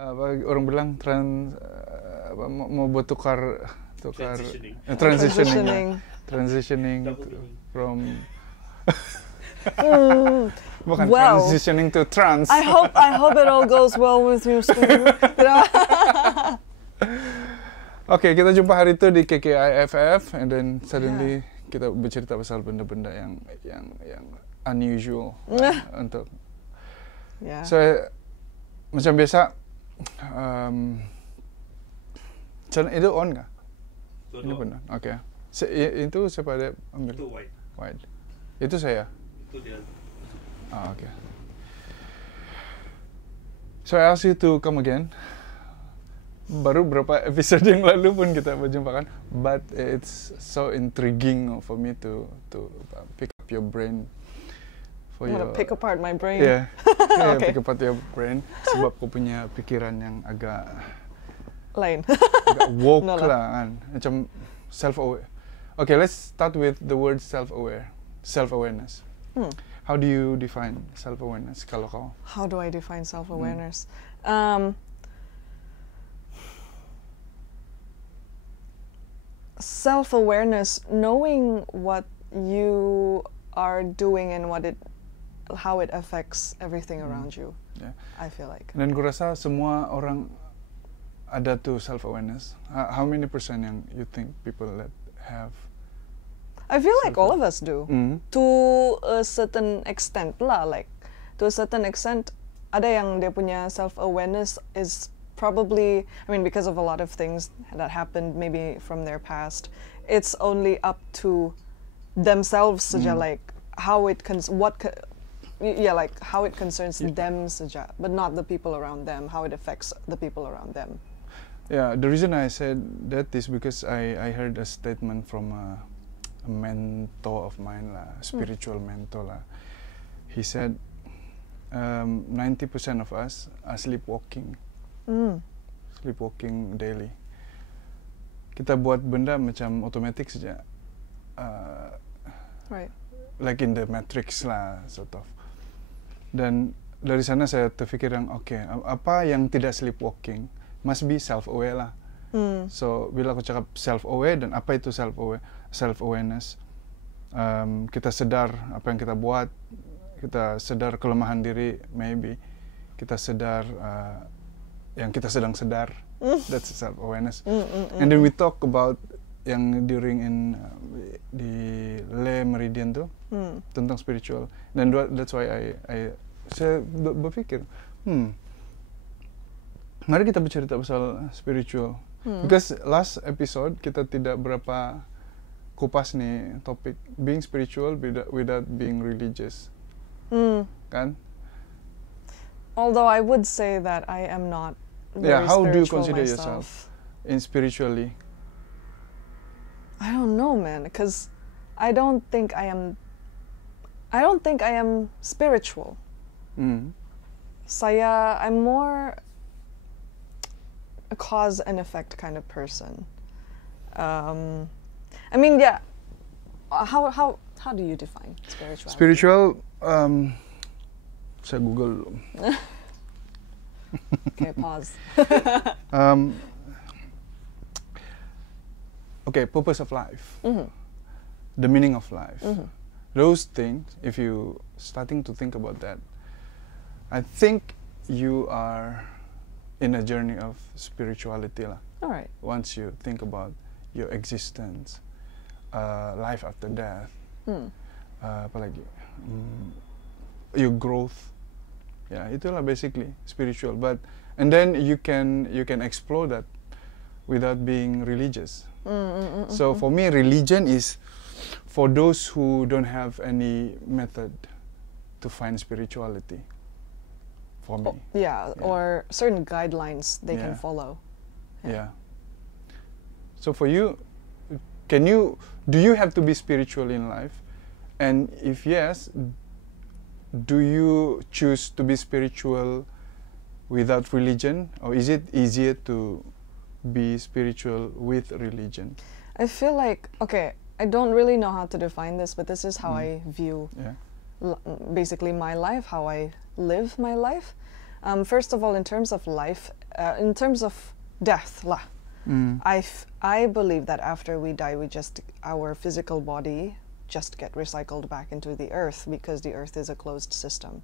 orang bilang mau buat tukar transitioning from bukan transitioning to trans. I hope it all goes well with your school. Oke, kita jumpa hari itu di KKIFF, and then suddenly kita bercerita pasal benda-benda yang unusual untuk. So macam biasa, itu on nggak? Ini benar. Oke. Itu siapa ada ambil? Itu White. Itu saya. Itu dia. Okay. So I ask you to come again. Baru berapa episode yang lalu pun kita berjumpa kan, but it's so intriguing for me to pick up your brain. Pick apart my brain. Yeah, Okay. pick apart your brain. Sebab kau punya pikiran yang agak Lain. agak woke No lah kan, macam self-aware. Okay, let's start with the word self-awareness. How do you define self-awareness kalau kau? How do I define self-awareness? Self-awareness, knowing what you are doing and how it affects everything around you. Yeah. I feel like. Dan gue rasa semua orang ada tuh self-awareness. How many percent yang you think people that have? I feel like all of us do. To a certain extent lah, like to a certain extent, ada yang dia punya self-awareness is probably, I mean, because of a lot of things that happened maybe from their past, it's only up to themselves saja, like how it how it concerns them saja, but not the people around them, how it affects the people around them. Yeah, the reason I said that is because I heard a statement from a mentor of mine lah, spiritual mentor lah. He said 90% of us are sleepwalking. Sleepwalking daily. Kita buat benda macam otomatik saja. Right. Like in the Matrix lah, sort of. Dan dari sana saya terfikir yang apa yang tidak sleepwalking must be self-aware lah. So bila aku cakap self-aware, dan apa itu self-awareness, kita sadar apa yang kita buat, kita sadar kelemahan diri, maybe kita sadar yang kita sedang sadar. That's self-awareness. And then we talk about yang during di Le Meridian tuh tentang spiritual. Dan that's why saya berpikir, mari kita bercerita pasal spiritual. Because last episode kita tidak berapa kupas nih topik being spiritual without being religious. Kan? Although I would say that I am not very how do you spiritual consider myself. yourself in spiritually? I don't know, man, because I don't think I am spiritual. I'm more a cause and effect kind of person. I mean, yeah. How do you define spirituality? Spiritual, saya Google dulu. Okay, pause. Okay, purpose of life, the meaning of life. Those things, if you starting to think about that, I think you are in a journey of spirituality lah. All right. Once you think about your existence, life after death, apalagi, your growth, ya itulah basically spiritual. And then you can explore that without being religious. So for me, religion is for those who don't have any method to find spirituality. For me, or certain guidelines they can follow. Yeah. So for you, do you have to be spiritual in life? And if yes, do you choose to be spiritual without religion, or is it easier to be spiritual with religion? I feel like, okay, I don't really know how to define this, but this is how I view basically my life, how I live my life. First of all, in terms of life, in terms of death lah. I believe that after we die, our physical body just get recycled back into the earth because the earth is a closed system,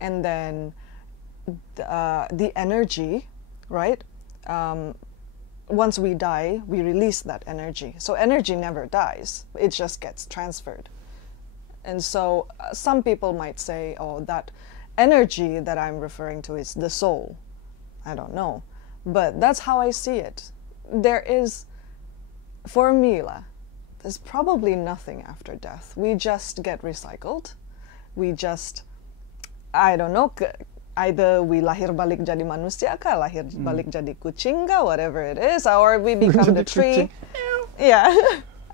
and then the energy, right? Once we die, we release that energy. So energy never dies; it just gets transferred. And so some people might say, "Oh, that energy that I'm referring to is the soul." I don't know, but that's how I see it. There is, for me lah, there's probably nothing after death. We just get recycled. We just, I don't know, either we lahir balik jadi manusia kah, lahir balik jadi kucing kah, whatever it is, or we become the tree. Yeah,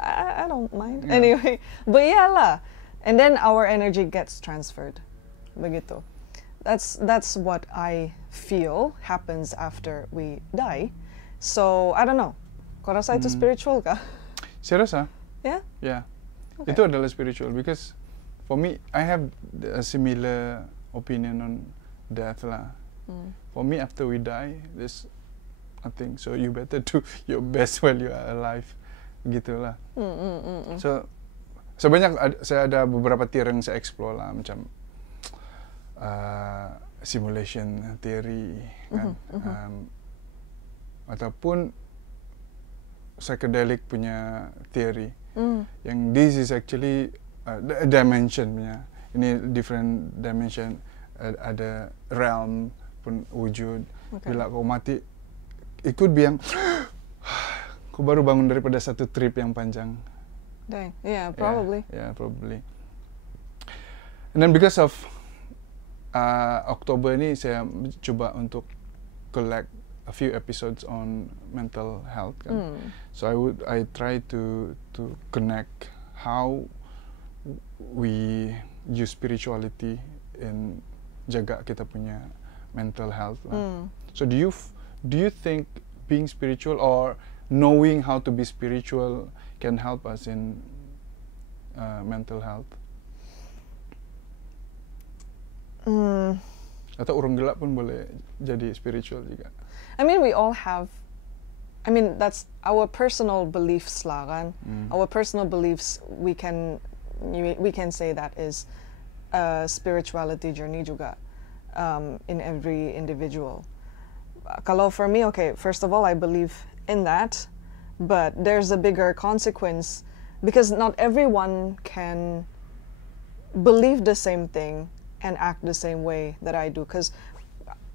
I don't mind. Yeah. Anyway, but yeah lah. And then our energy gets transferred. Begitu. That's what I feel happens after we die. So I don't know. Kau rasa itu spiritual kah? Saya rasa. Yeah. Yeah. Okay. Itu adalah spiritual because for me I have a similar opinion on death lah. For me after we die there's nothing. So you better do your best while you are alive. Gitulah. So saya ada beberapa theory yang saya explore lah macam simulation theory kan, ataupun psychedelic punya theory yang this is actually dimension punya, ini different dimension, ada realm pun wujud. Bila kau mati it could be yang kau baru bangun daripada satu trip yang panjang. Dang. Yeah, probably. Yeah, probably. And then because of Oktober ini saya coba untuk collect a few episodes on mental health kan. So I try to connect how we use spirituality in jaga kita punya mental health lah. So do you think being spiritual or knowing how to be spiritual can help us in mental health? Atau orang gelap pun boleh jadi spiritual juga. I mean, we all have. I mean, that's our personal beliefs lah kan. Our personal beliefs, we can say that is a spirituality journey juga in every individual. Kalau for me, okay, first of all, I believe in that, but there's a bigger consequence because not everyone can believe the same thing and act the same way that I do. Because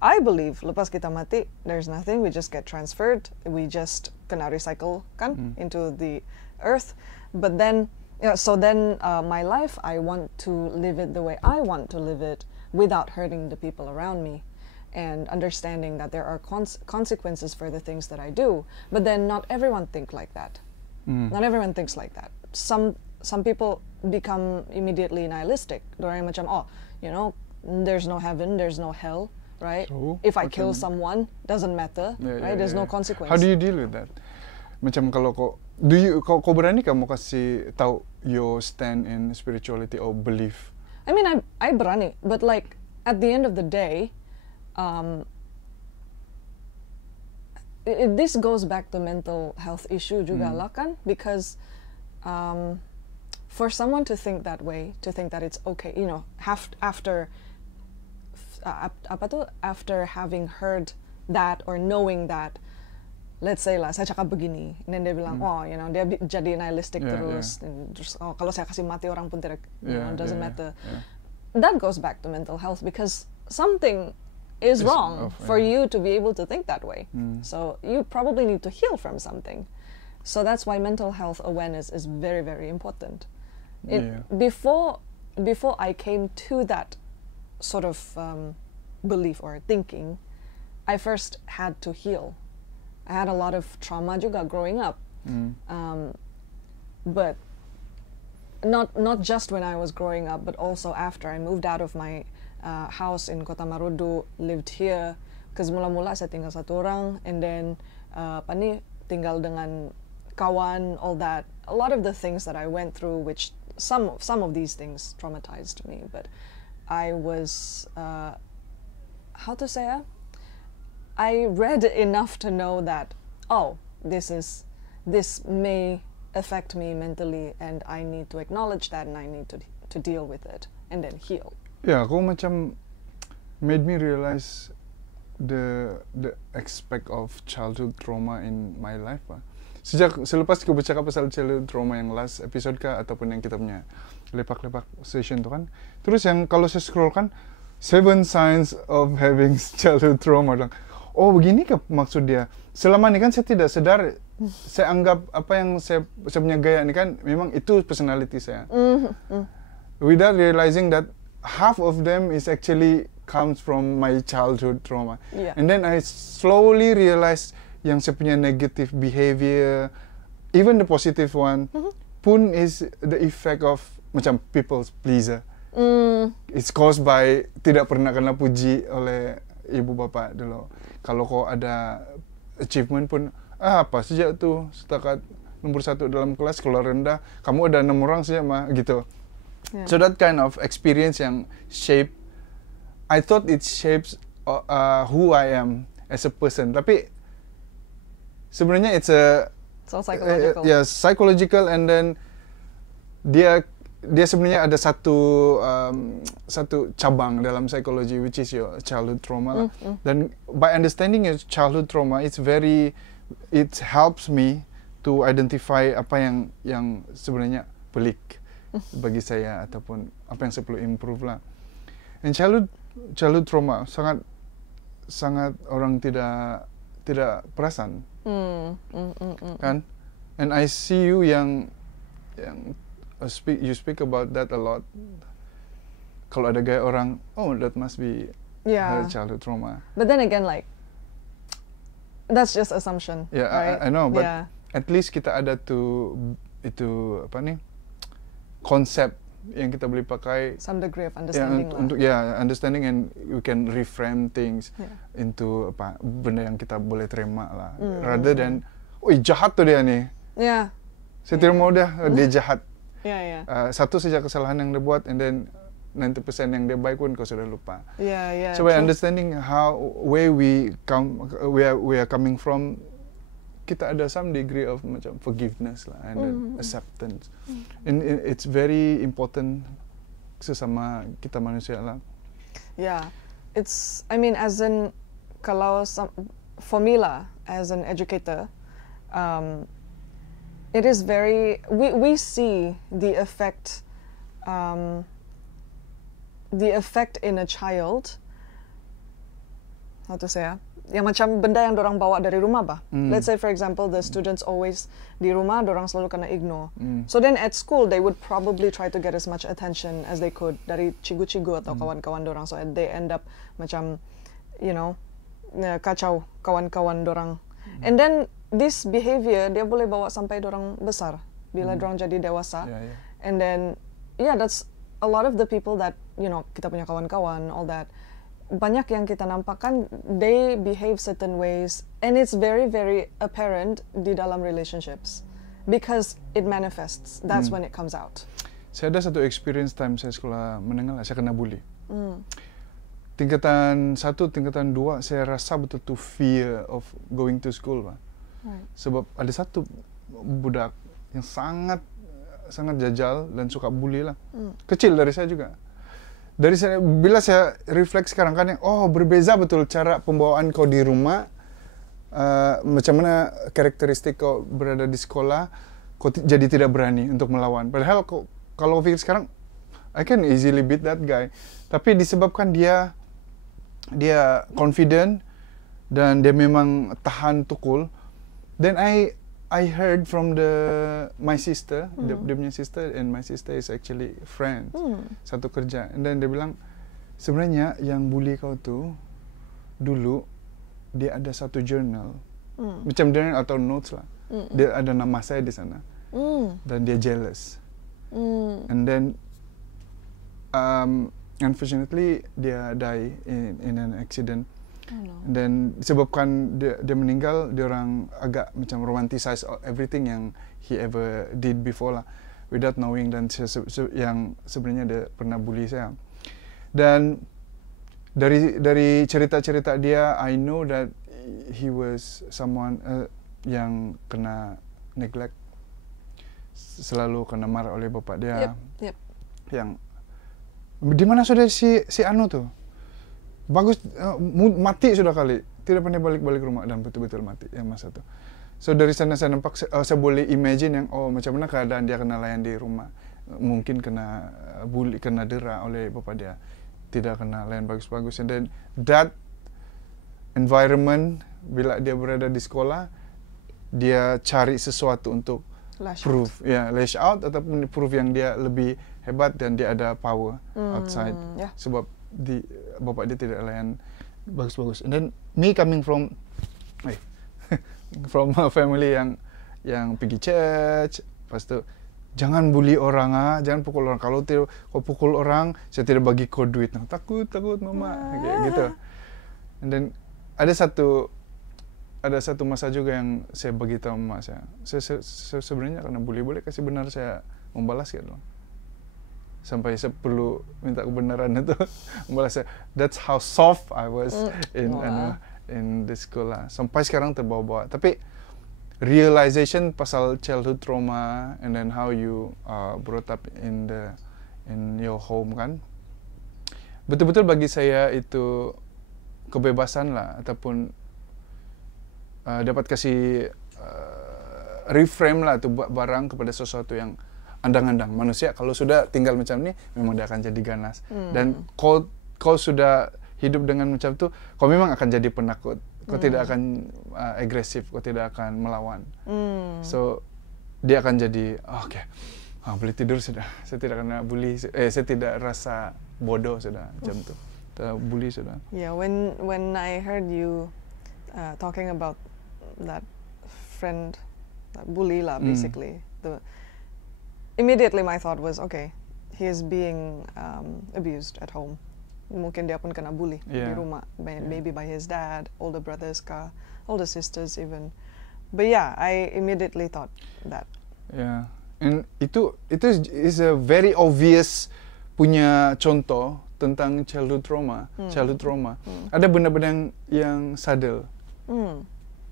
I believe lepas kita mati, there's nothing. We just get transferred. We just kena recycle kan into the earth. But then, so then my life, I want to live it the way I want to live it without hurting the people around me, and understanding that there are consequences for the things that I do. But then not everyone think like that. Not everyone thinks like that. Some people become immediately nihilistic. Dorang macam, oh, you know, there's no heaven, there's no hell, right? So, if I kill someone, doesn't matter, right? There's no consequence. How do you deal with that? Macam kalau kau berani kamu kasih tahu your stand in spirituality or belief? I mean, I berani, but like at the end of the day, this goes back to mental health issue juga lah kan, because for someone to think that way, to think that it's okay, you know, after having heard that or knowing that, let's say lah, saya cakap begini, and then dia bilang, oh, you know, dia jadi nihilistic terus, terus oh, kalau saya kasih mati orang pun tidak, you know, doesn't matter. That goes back to mental health because something is wrong for you to be able to think that way. So you probably need to heal from something. So that's why mental health awareness is very, very important. Before I came to that sort of belief or thinking, I first had to heal. I had a lot of trauma juga growing up, but not just when I was growing up, but also after I moved out of my house in Kota Marudu, lived here, because mula-mula saya tinggal satu orang, and then tinggal dengan kawan, all that. A lot of the things that I went through, which some of these things traumatized me, but I was how to say I read enough to know that, oh, this may affect me mentally, and I need to acknowledge that, and I need to deal with it and then heal. Ya, aku macam made me realize the aspect of childhood trauma in my life. Selepas aku bercakap pasal childhood trauma yang last episode kah, ataupun yang kita punya lepak-lepak session tu kan, terus yang kalau saya scroll kan 7 signs of having childhood trauma, dong. Oh, begini ke maksud dia? Selama ni kan saya tidak sadar, saya anggap apa yang saya punya gaya ni kan memang itu personality saya. Without realizing that half of them is actually comes from my childhood trauma. Yeah. And then I slowly realized yang saya punya negative behavior, even the positive one, pun is the effect of macam people's pleaser. It's caused by tidak pernah kena puji oleh ibu bapa dulu. Kalau kau ada achievement pun, apa sejak tu setakat nomor 1 dalam kelas, kalau rendah kamu ada 6 orang saja mah gitu. Yeah. So that kind of experience yang shape, I thought it shapes who I am as a person. Tapi sebenarnya it's psychological. Yeah, psychological, and then dia sebenarnya ada satu cabang dalam psikologi, which is your childhood trauma. Dan by understanding your childhood trauma, it helps me to identify apa yang sebenarnya pelik bagi saya, ataupun apa yang saya perlu improve lah. And childhood trauma sangat orang tidak perasan, kan? And I see you yang you speak about that a lot. Kalau ada gaya orang, oh, that must be her childhood trauma. But then again, like, that's just assumption. Yeah, right? I know, but yeah. At least kita ada itu apa nih, konsep yang kita boleh pakai. Some degree of understanding lah. Untuk understanding, and we can reframe things into apa benda yang kita boleh terima lah. Rather than, oi jahat tuh dia nih. Yeah. Saya tidak mau dia jahat. Yeah. Satu saja kesalahan yang dia buat, and then 90% yang dia baik pun kau sudah lupa. Yeah. So by understanding where we are coming from, kita ada some degree of macam forgiveness lah, and then acceptance. And it's very important sesama kita manusia lah. Yeah, I mean, as in, for me lah, as an educator, it is we see the effect in a child, how to say, yang macam benda yang dorang bawa dari rumah bah. Let's say for example the students always di rumah dorang selalu kena ignore. So then at school they would probably try to get as much attention as they could dari cigu-cigu atau kawan-kawan dorang, so they end up macam, you know, kacau kawan-kawan dorang. And then this behavior dia boleh bawa sampai dorang besar bila dorang jadi dewasa. And then that's a lot of the people that, you know, kita punya kawan-kawan, all that, banyak yang kita nampak kan, they behave certain ways, and it's very very apparent di dalam relationships because it manifests. That's when it comes out. Saya ada satu experience time saya sekolah menengah lah, saya kena bully. Tingkatan 1, tingkatan 2, saya rasa betul-betul fear of going to school, Pak. Right. Sebab ada satu budak yang sangat jajal dan suka bully lah. Kecil dari saya juga. Bila saya refleks sekarang kan, berbeza betul cara pembawaan kau di rumah, macam mana karakteristik kau berada di sekolah, kau jadi tidak berani untuk melawan. Padahal kalau pikir sekarang, I can easily beat that guy. Tapi disebabkan dia confident dan dia memang tahan tukul. Then I heard from my sister, dia punya sister, and my sister is actually friends, satu kerja. And then dia bilang, sebenarnya yang bully kau tu dulu dia ada satu journal, macam journal atau notes lah. Dia ada nama saya di sana, dan dia jealous. And then unfortunately dia die in an accident. Dan disebabkan dia meninggal, dia orang agak macam romanticize everything yang he ever did before lah, without knowing, dan yang sebenarnya dia pernah bully saya. Dan dari cerita-cerita dia, I know that he was someone yang kena neglect, selalu kena marah oleh bapak dia. Yep. Yang di mana sudah si Anu tuh? Bagus, mati sudah kali, tidak pernah balik rumah dan betul-betul mati yang masa itu. So dari sana saya nampak, saya boleh imagine yang macam mana keadaan dia kena layan di rumah, mungkin kena bully, kena dera oleh bapak dia, tidak kena layan bagus-bagus. And then that environment, bila dia berada di sekolah, dia cari sesuatu untuk prove, lash out ataupun prove yang dia lebih hebat dan dia ada power outside. Sebab bapak dia tidak layan bagus-bagus. And then me coming from from a family yang pergi church, lepas tu jangan bully orang, jangan pukul orang. Kalau kau pukul orang, saya tidak bagi kau duit. Takut mama, kayak gitu. And then ada satu masa juga yang saya beritahu mama saya sebenarnya karena bully, boleh kasih benar saya membalas gitu. Sampai saya perlu minta kebenaran itu membalas saya. That's how soft I was in the school lah. Sampai sekarang terbawa-bawa. Tapi realization pasal childhood trauma and then how you brought up in your home kan, betul-betul bagi saya itu kebebasan lah, ataupun dapat kasih reframe lah tu barang kepada sesuatu yang andang-andang. Manusia kalau sudah tinggal macam ni memang dia akan jadi ganas. Dan kau sudah hidup dengan macam tu, kau memang akan jadi penakut. Kau tidak akan agresif, kau tidak akan melawan. So dia akan jadi boleh tidur sudah. Saya tidak kena bully. Saya tidak rasa bodoh sudah macam tu. Bully sudah. Yeah, when I heard you talking about that friend, that bully lah, basically. Immediately my thought was, okay, he is being abused at home. Mungkin dia pun kena bully di rumah, maybe by his dad, older brothers kah, older sisters even. But yeah, I immediately thought that. Yeah, and itu is a very obvious punya contoh tentang childhood trauma. Ada benda-benda yang subtle,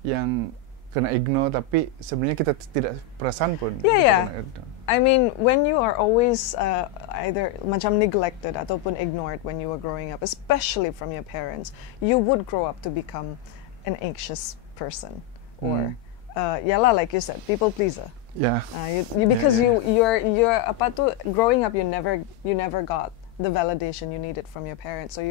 yang kena ignore, tapi sebenarnya kita tidak perasan pun. Yeah. I mean, when you are always either macam neglected ataupun ignored when you were growing up, especially from your parents, you would grow up to become an anxious person, or like you said, people pleaser. Yeah. Because you're apa tu, growing up, you never got the validation you needed from your parents. So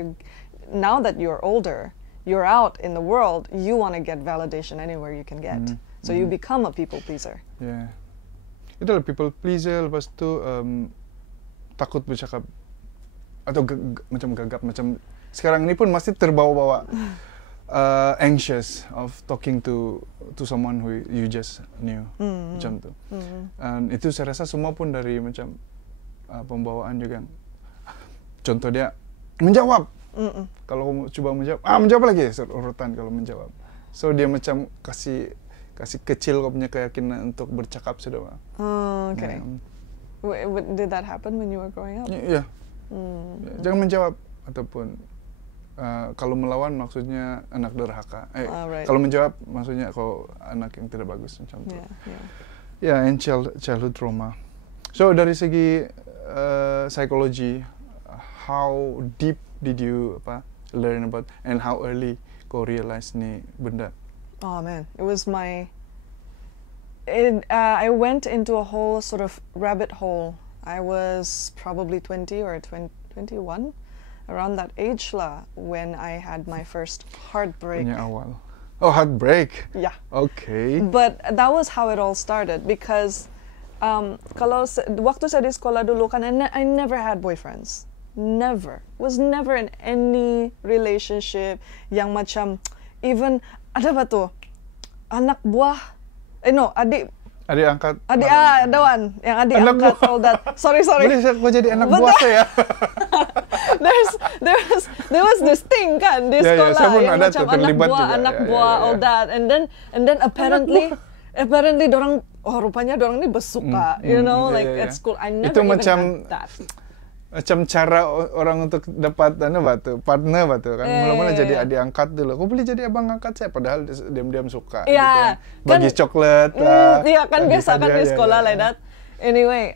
now that you're older, you're out in the world, you want to get validation anywhere you can get. So you become a people pleaser. Yeah. Itulah people pleaser, lepas tu takut bercakap atau macam gagap, macam sekarang ini pun masih terbawa-bawa anxious of talking to someone who you just knew, macam tu. Itu saya rasa semua pun dari macam pembawaan juga. Contoh dia menjawab. Kalau kamu coba menjawab lagi urutan kalau menjawab. So dia macam kasih kecil kau punya keyakinan untuk bercakap sudah. Okay. Did that happen when you were growing up? Yeah. Jangan menjawab, ataupun kalau melawan maksudnya anak derhaka. Right. Kalau menjawab maksudnya kau anak yang tidak bagus macam tu. Yeah, and childhood trauma. So dari segi psikologi, how deep did you learn about, and how early kau realize ni benda? Oh man, it was I went into a whole sort of rabbit hole. I was probably 20 or 21, around that age lah, when I had my first heartbreak. Punya awal. Oh, heartbreak. Yeah. Okay. But that was how it all started, because kalau waktu saya di sekolah dulu kan, I never had boyfriends. Was never in any relationship yang macam, even ada apa tuh, anak buah, adik angkat, dawan yang adik angkat, all that. Sorry. Boleh saya jadi anak buah saya? there was this thing kan di sekolah yang macam anak buah, all that, and then apparently dorang, rupanya dorang ni bersuka, at school. I never even had that. macam cara orang untuk dapat partner kan mula-mula jadi adik angkat dulu. Aku boleh jadi abang angkat saya padahal diam-diam suka gitu kan. Bagi coklat lah. Iya kan biasa kan di sekolah like that. Anyway,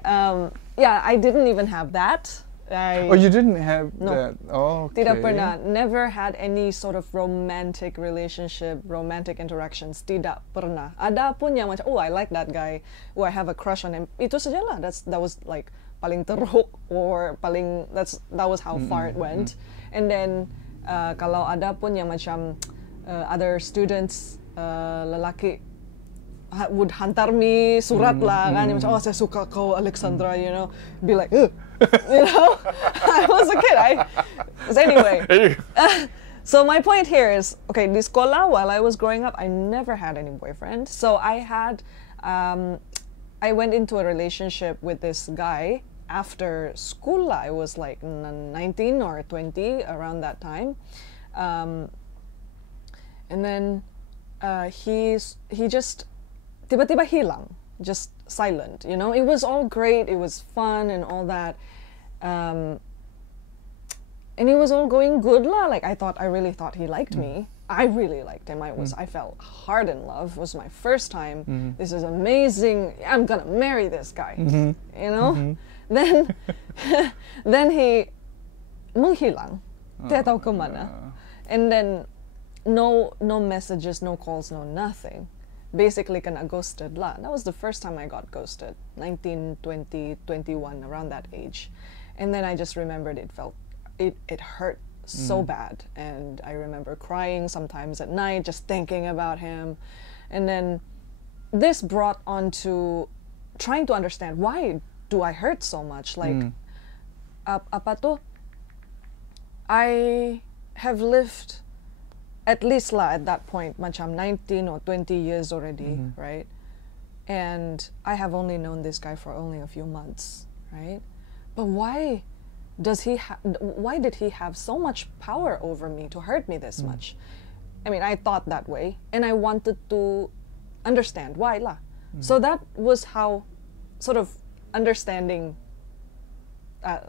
yeah, I didn't even have that. You didn't have that? Oh, okay. Tidak pernah. Never had any sort of romantic relationship, romantic interactions. Tidak pernah. Ada pun yang macam, I like that guy. I have a crush on him. Itu sajalah. That was like paling teruk or paling that was how far it went. And then kalau ada pun yang macam other students lelaki would hantar me surat lah kan macam saya suka kau Alexandra, you know, be like you know. I was a kid. So anyway, so my point here is, okay, di sekolah while I was growing up I never had any boyfriend. So I went into a relationship with this guy after school. I was like 19 or 20 around that time, and then he just tiba-tiba hilang, just silent. You know, it was all great, it was fun and all that, and it was all going good lah. Like I really thought he liked me. I really liked him. I felt hard in love. It was my first time. This is amazing. I'm gonna marry this guy. You know. Then he menghilang. Tidak tahu kemana. And then no messages, no calls, no nothing. Basically kena ghosted lah. That was the first time I got ghosted. 19, 20, 21, around that age. And then I just remembered it hurt so bad, and I remember crying sometimes at night just thinking about him. And then this brought on to trying to understand, why do I hurt so much? Like apa tuh, I have lived at least lah at that point macam 19 or 20 years already, right? And I have only known this guy for only a few months, right? But why did he have so much power over me to hurt me this much? I mean, I thought that way, and I wanted to understand why lah. So that was how, sort of understanding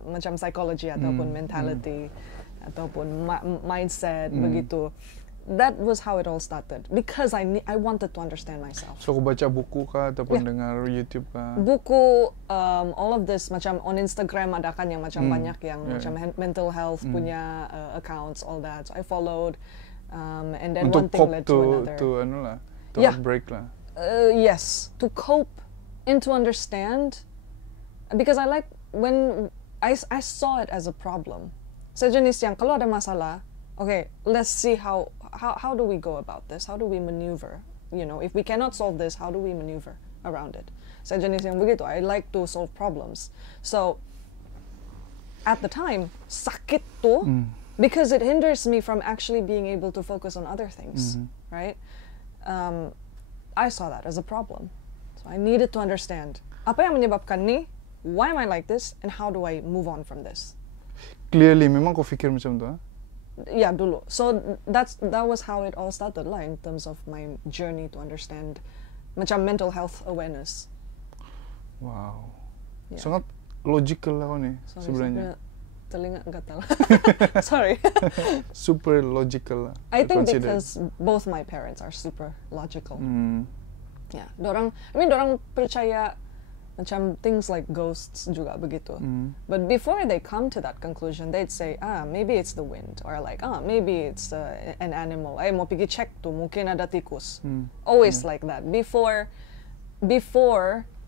macam psychology ataupun mentality ataupun mindset begitu. That was how it all started, because I wanted to understand myself. So, kau baca buku kah ataupun dengar YouTube kah? Buku, all of this macam on Instagram ada kan yang macam banyak yang macam mental health punya accounts, all that. So I followed, and then untuk one thing led to another. To outbreak lah. Yes, to cope and to understand, because I like when I saw it as a problem. Sejenis yang kalau ada masalah, okay, let's see how do we go about this? How do we maneuver? You know, if we cannot solve this, how do we maneuver around it? Sejenis yang begitu. I like to solve problems. So at the time, sakit tuh, because it hinders me from actually being able to focus on other things, right? I saw that as a problem. So I needed to understand, apa yang menyebabkan ni? Why am I like this? And how do I move on from this? Clearly, memang kau fikir macam tu, ha? Yeah, dulu. So that was how it all started lah, in terms of my journey to understand macam mental health awareness. Wow. Yeah. Sangat logical lah kau ni sebenarnya. Telinga gatal. Sorry. Super logical lah. I think because both my parents are super logical. Yeah, dorang percaya macam things like ghosts juga begitu. But before they come to that conclusion, they'd say, maybe it's the wind, or like, maybe it's an animal. Ay, mau pergi cek tuh, mungkin ada tikus. Always like that. Before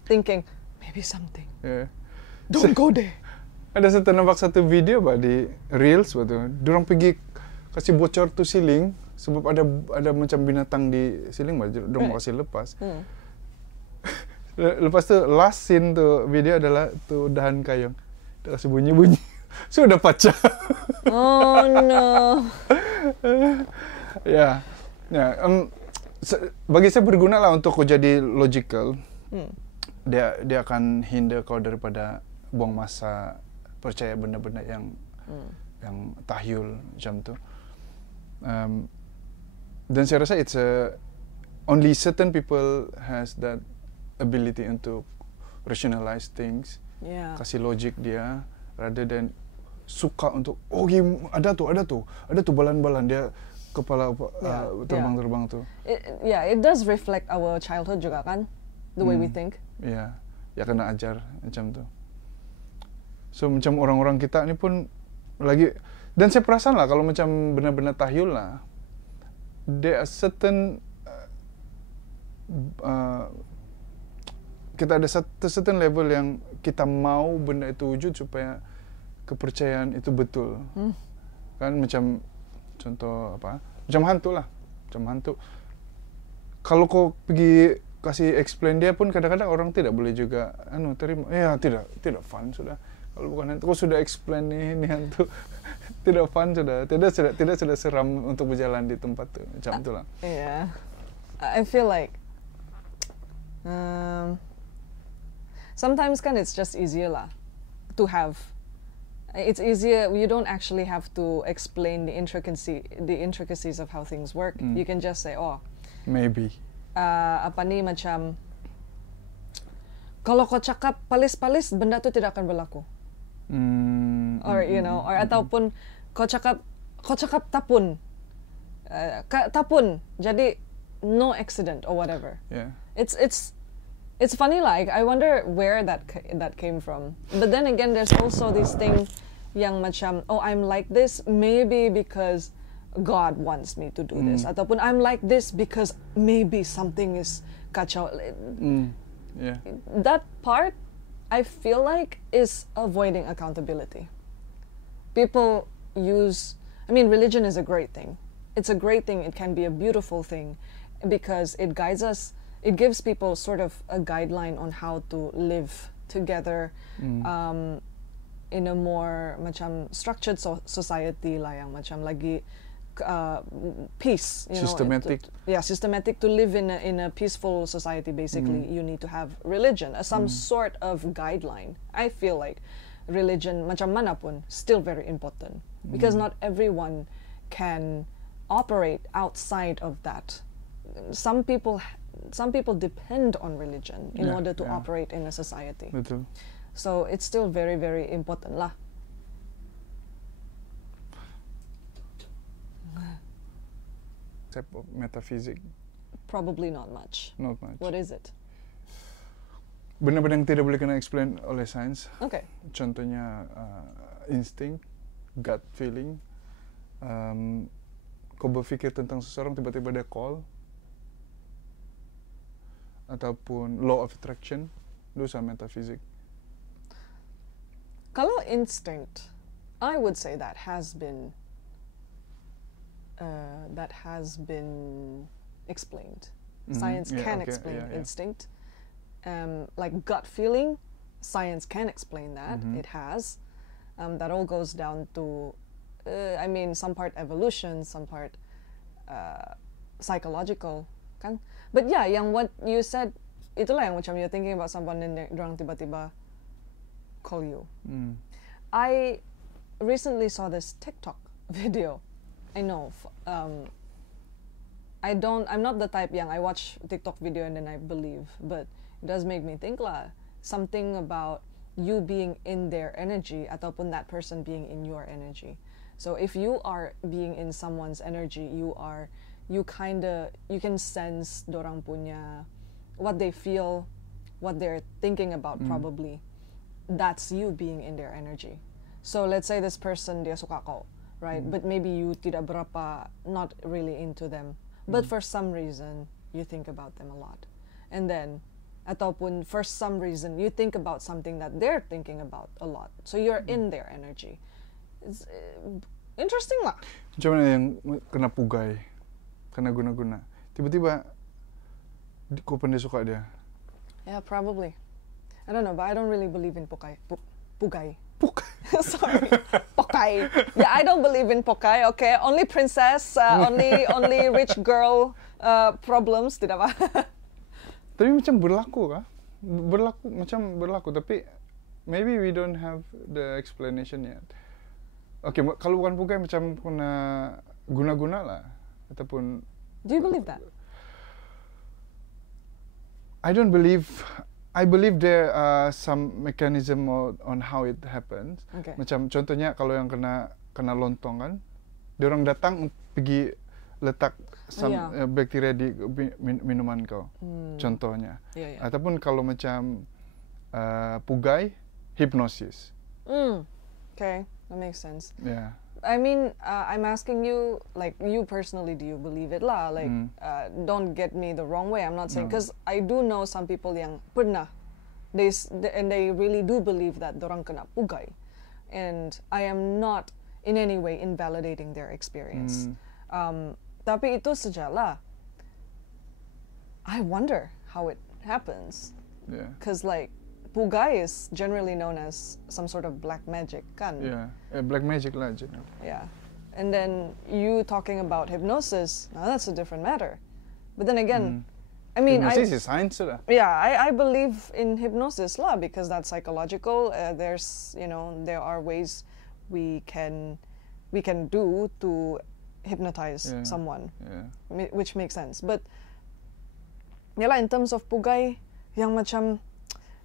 thinking, maybe something. Yeah. Don't go there. Ada nampak satu video di Reels waktu. Dorang pergi kasih bocor tuh siling sebab ada macam binatang di siling, dorang mau kasih lepas. Lepas tu last scene tu video adalah tu dahan kayong. Dia kasih bunyi-bunyi. Sudah pecah. Oh no. Ya. Bagi saya berguna lah untuk kau jadi logical. Dia akan hinder kau daripada buang masa percaya benda-benda yang tahyul macam tu. Dan saya rasa only certain people has that ability untuk rationalize things, kasih logic dia, rather than suka untuk ada tuh balan-balan dia kepala terbang-terbang tuh. It does reflect our childhood juga kan, the way we think. Ya kena ajar macam tuh. So macam orang-orang kita ini pun lagi, dan saya perasan lah kalau macam benar-benar tahyul lah, there are certain kita ada certain level yang kita mau benda itu wujud supaya kepercayaan itu betul. Kan macam contoh apa? Macam hantu lah. Macam hantu. Kalau kau pergi kasih explain dia pun kadang-kadang orang tidak boleh juga terima. Ya tidak fun sudah. Kalau bukan hantu, kau sudah explain ini hantu. Tidak fun sudah. Tidak sudah seram untuk berjalan di tempat itu. Macam itulah. Yeah. I feel like sometimes kan it's just easier lah to have. It's easier. You don't actually have to explain the intricacies of how things work. You can just say, maybe. Apa nih macam kalau kau cakap palis-palis, benda tu tidak akan berlaku. Or or ataupun kau cakap tapun, tapun. Jadi no accident or whatever. Yeah. It's funny, like I wonder where that came from. But then again, there's also this thing yang macam, I'm like this maybe because God wants me to do this. Ataupun I'm like this because maybe something is kacau. Yeah. That part, I feel like, is avoiding accountability. People religion is a great thing. It's a great thing. It can be a beautiful thing because it guides us. It gives people sort of a guideline on how to live together in a more macam structured society lah, yang macam lagi peace. Systematic. Systematic. To live in a peaceful society, basically, you need to have religion, some sort of guideline. I feel like religion, macam mana pun, still very important because not everyone can operate outside of that. Some people depend on religion in order to operate in a society. Betul. So it's still very, very important lah. Type of metaphysics? Probably not much. Not much. What is it? Benda-benda yang tidak boleh kena explain oleh sains. Okay. Contohnya insting, gut feeling. Kau berfikir tentang seseorang, tiba-tiba dia call. Ataupun law of attraction, those are metaphysics. Kalau instinct, I would say that has been explained. Science can explain instinct. Like gut feeling, science can explain that. It has. That all goes down to, some part evolution, some part psychological, kan? But yeah, yang what you said, itulah yang macam you're thinking about someone and orang tiba-tiba call you. I recently saw this TikTok video. I know, I'm not the type yang I watch TikTok video and then I believe, but it does make me think lah, something about you being in their energy ataupun that person being in your energy. So if you are being in someone's energy, you can sense dorang punya, what they feel, what they're thinking about probably. That's you being in their energy. So let's say this person, dia suka kau, right? But maybe you tidak berapa, not really into them. But for some reason, you think about them a lot. And then, ataupun for some reason, you think about something that they're thinking about a lot. So you're in their energy. It's interesting lah. Macam mana yang kena pugai, kena guna-guna. Tiba-tiba, kau pandai suka dia. Yeah, probably. I don't know, but I don't really believe in pugai. Pugai. Sorry, pokai. Yeah, I don't believe in pokai. Okay, only princess, only rich girl problems, tidak apa. Tapi macam berlaku kah? Berlaku. Tapi maybe we don't have the explanation yet. Okay, kalau bukan pokai macam kena guna-guna lah, ataupun. Do you believe that? I don't believe. I believe there are some mechanism on how it happens. Okay. Macam contohnya kalau yang kena lontong kan, dia orang datang pergi letak bakteria di minuman kau. Contohnya. Ataupun kalau macam pugai, hipnosis. Okay, that makes sense. Yeah. I mean, I'm asking you, like, you personally, do you believe it lah? Like, don't get me the wrong way. I'm not saying, because I do know some people yang pernah, and they really do believe that dorang kena pugai, and I am not in any way invalidating their experience. Tapi itu sajalah. I wonder how it happens. Yeah. Because like, pugai is generally known as some sort of black magic, kan? Yeah, black magic lah. Yeah, and then you talking about hypnosis, now that's a different matter. But then again, I mean, hypnosis is science lah. Yeah, I believe in hypnosis lah because that's psychological. There's, you know, there are ways we can do to hypnotize someone, which makes sense. But yalah, in terms of pugai, yang macam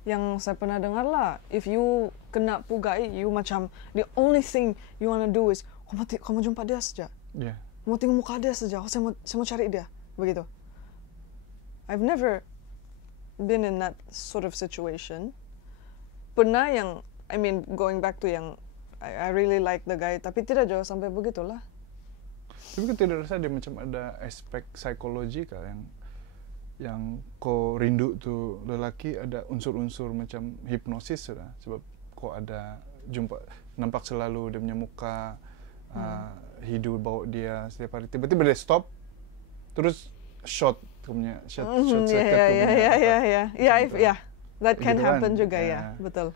yang saya pernah dengar lah, if you kena pugai, you macam the only thing you wanna do is kamu jumpa dia saja, mau tengok muka dia saja, saya mau cari dia, begitu. I've never been in that sort of situation. Pernah yang, I mean, going back to yang I really like the guy, tapi tidak jauh sampai begitulah. Tapi kan tidak rasa dia macam ada aspek psikologi kah yang kau rindu tu lelaki, ada unsur-unsur macam hipnosis sudah, sebab kau ada jumpa, nampak selalu dia punya muka, hidup bawa dia setiap hari, tiba-tiba dia stop, terus shot circuit that can happen juga ya, betul.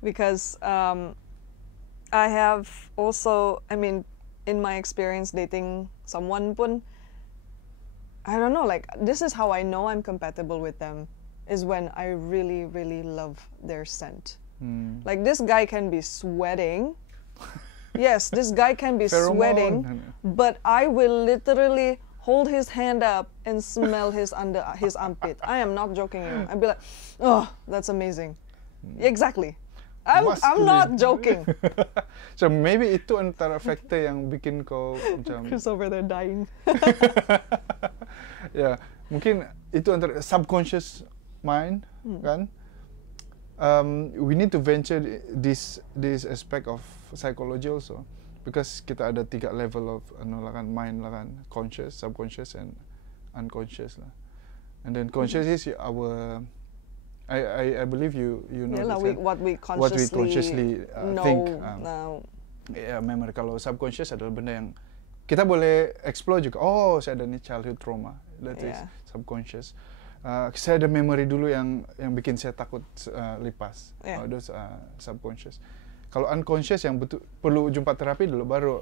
Because I have also, I mean, in my experience dating someone pun, I don't know, like, this is how I know I'm compatible with them, is when I really, really love their scent. Like, this guy can be sweating. Yes, this guy can be sweating, but I will literally hold his hand up and smell his armpit. I am not joking you. I'd be like, oh, that's amazing. Exactly. I'm not joking. So maybe itu antara faktor yang bikin kau macam Chris over there dying. Ya, mungkin itu antara subconscious mind, kan? We need to venture this aspect of psychology also, because kita ada 3 level of mind lah kan, conscious, subconscious, and unconscious lah. And then conscious is our, I believe you know what we consciously think. Memory. Kalau subconscious adalah benda yang kita boleh explore juga. Oh, saya ada ni childhood trauma. That is subconscious. Saya ada memory dulu yang bikin saya takut lipas. Those subconscious. Kalau unconscious yang perlu jumpa terapi dulu, baru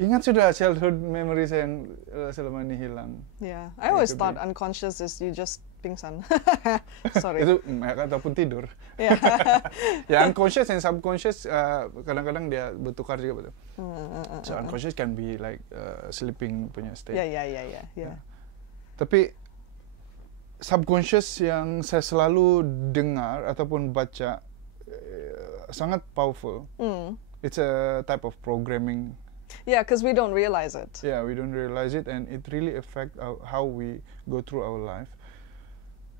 ingat sudah childhood memory saya yang selama ini hilang. Yeah, I always thought unconscious is you just pingsan. Sorry. Itu ataupun tidur. Yeah. Ya, unconscious and subconscious kadang-kadang dia bertukar juga, betul. So unconscious can be like sleeping punya state. Yeah. Tapi subconscious yang saya selalu dengar ataupun baca sangat powerful. It's a type of programming. Yeah, because we don't realize it. Yeah, we don't realize it, and it really affect how we go through our life.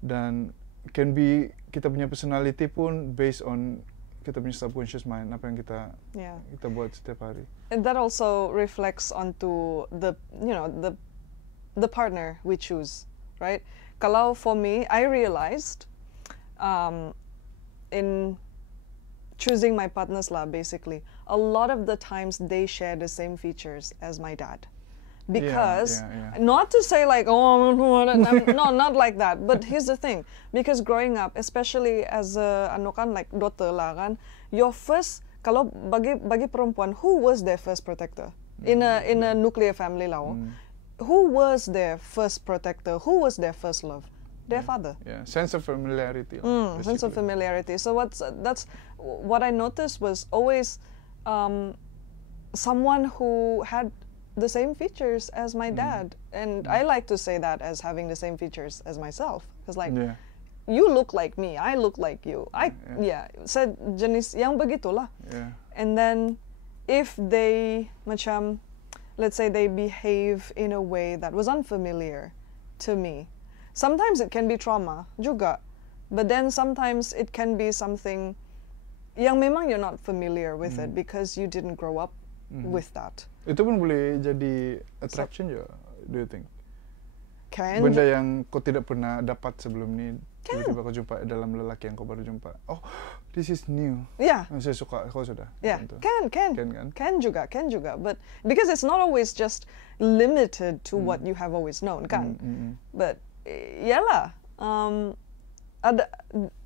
Dan can be kita punya personality pun based on kita punya subconscious mind, apa yang kita buat setiap hari. And that also reflects onto the partner we choose, right? Kalau for me, I realized in choosing my partners lah, basically, a lot of the times they share the same features as my dad. Because, not to say like, oh, no, not like that, but here's the thing, because growing up, especially as a like daughter lah kan, your first, kalau bagi perempuan, who was their first protector? In a nuclear family lah, who was their first protector? Who was their first love? Their father. Yeah, sense of familiarity. Sense of familiarity. So that's what I noticed was always someone who had the same features as my dad, and I like to say that as having the same features as myself, because like you look like me, I look like you. Sejenis yang begitulah. Yeah. And then if they macam, let's say they behave in a way that was unfamiliar to me, sometimes it can be trauma juga, but then sometimes it can be something yang memang you're not familiar with it because you didn't grow up with that. Itu pun boleh jadi attraction juga, do you think? Can Benda yang kau tidak pernah dapat sebelum ni, tiba-tiba kau jumpa dalam lelaki yang kau baru jumpa. Oh, this is new. Yeah. Saya suka, kau sudah. Yeah, Gitu. can juga. But because it's not always just limited to what you have always known, kan? But yalah,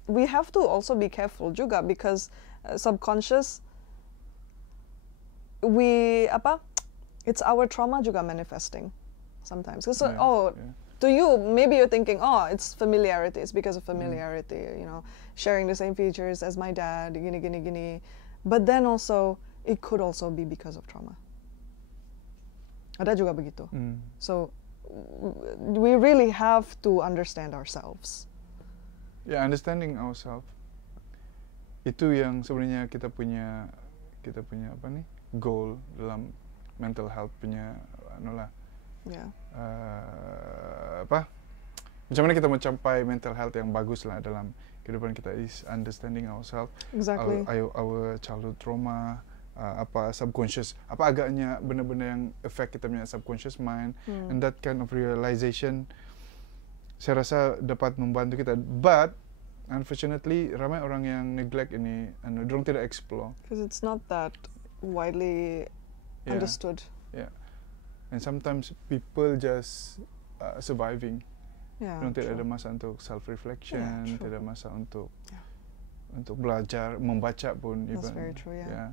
we have to also be careful juga because subconscious, it's our trauma juga manifesting sometimes. So, to you, maybe you're thinking, oh, it's familiarity. It's because of familiarity, you know, sharing the same features as my dad, gini. But then also, it could also be because of trauma. Ada juga begitu. So, we really have to understand ourselves. Yeah, understanding ourselves. Itu yang sebenarnya kita punya apa nih? Goal dalam mental health punya Yeah. Macam mana kita mencapai mental health yang bagus lah dalam kehidupan kita is understanding ourselves. Exactly. Our childhood trauma, subconscious, agaknya benda-benda yang affect kita punya subconscious mind, and that kind of realization saya rasa dapat membantu kita. But unfortunately ramai orang yang neglect ini, dorang tidak explore. Because it's not that widely understood. Yeah. And sometimes people just surviving. Yeah, Tidak ada masa untuk self-reflection, tidak ada masa untuk belajar, membaca pun. That's very true, yeah.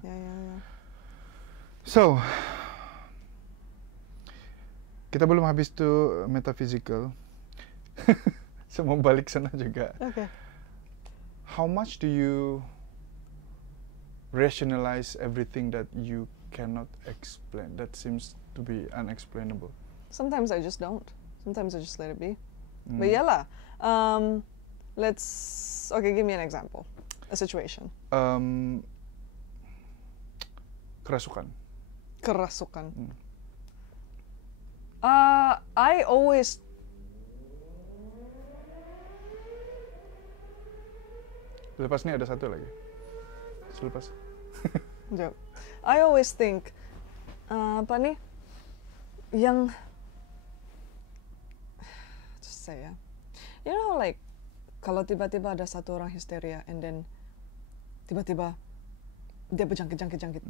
So, kita belum habis tu metaphysical. So, mau balik sana juga. Okay. How much do you rationalize everything that you cannot explain? That seems to be unexplainable. Sometimes I just don't. Sometimes I just let it be. But yalah, give me an example, a situation. Kerasukan. I always Lepas ni ada satu lagi. Selepas. I always think apa nih yang just say ya, you know, like kalau tiba-tiba ada satu orang histeria and then tiba-tiba dia berjangkit.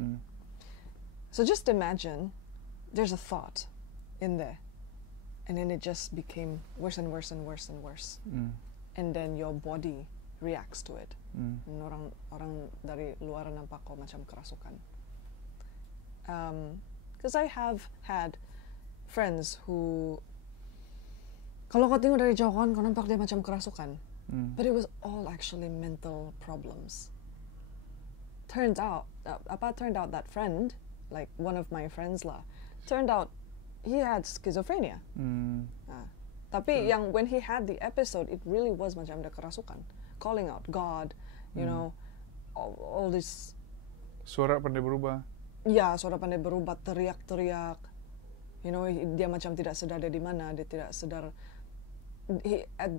So just imagine there's a thought in there and then it just became worse and worse. And then your body reacts to it. Orang dari luar nampak kau macam kerasukan. Because I have had friends who, kalau kau tengok dari jauhan, kau nampak dia macam kerasukan. But it was all actually mental problems. Turned out that friend, like one of my friends lah, turned out he had schizophrenia. Tapi yang when he had the episode, it really was macam ada kerasukan, calling out God, you know, all this. Suara pandai berubah. Ya, suara pandai berubah, teriak-teriak. You know, dia macam tidak sedar dia di mana, dia tidak sedar. At